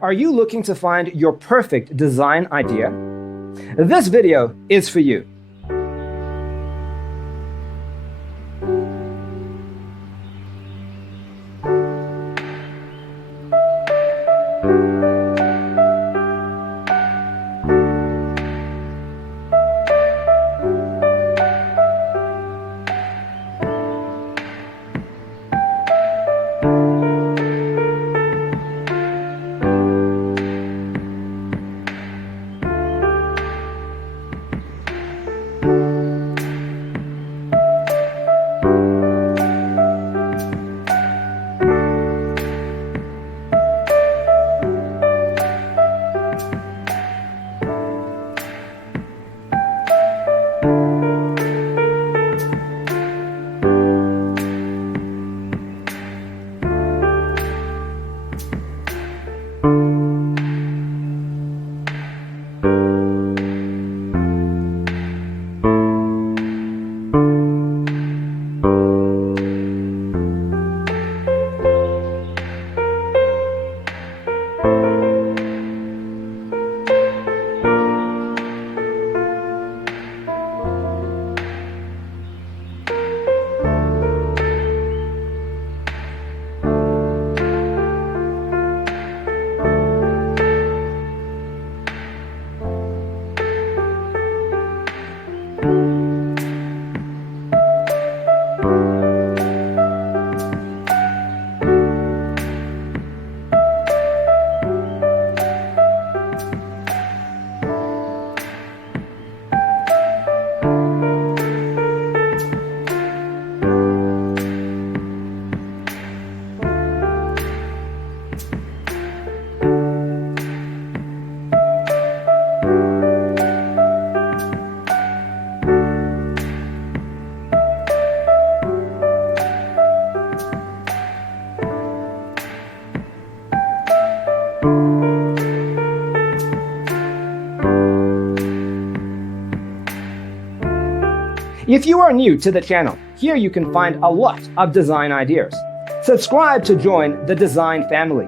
Are you looking to find your perfect design idea? This video is for you. If you are new to the channel, here you can find a lot of design ideas. Subscribe to join the design family.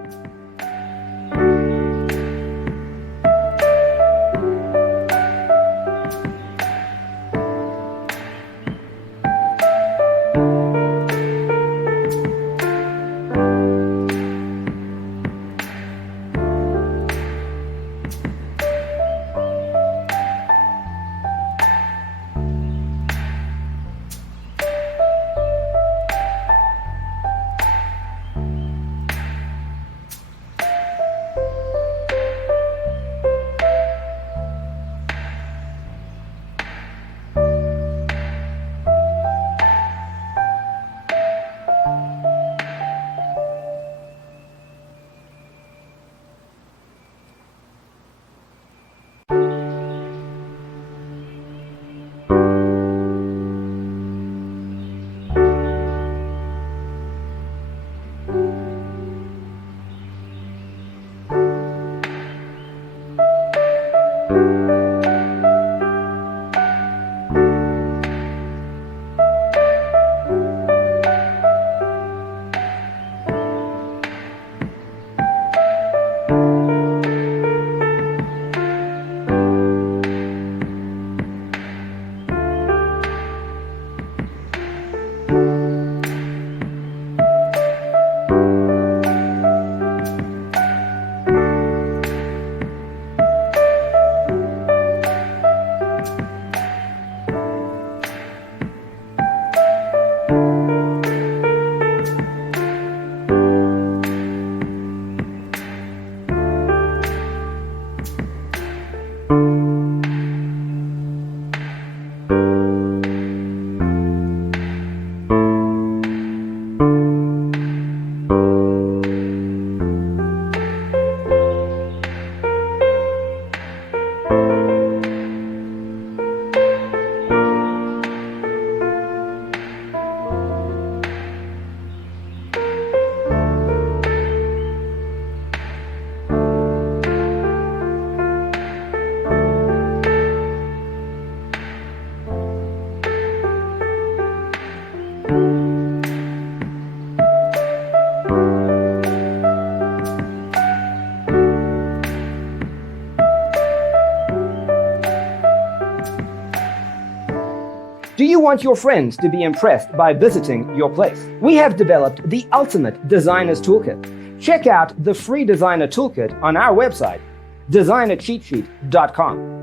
you want your friends to be impressed by visiting your place? We have developed the ultimate designer's toolkit. Check out the free designer toolkit on our website, designercheatsheet.com.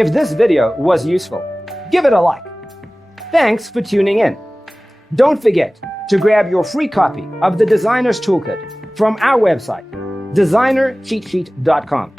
If this video was useful, give it a like. Thanks for tuning in. Don't forget to grab your free copy of the Designer's Toolkit from our website, designercheatsheet.com.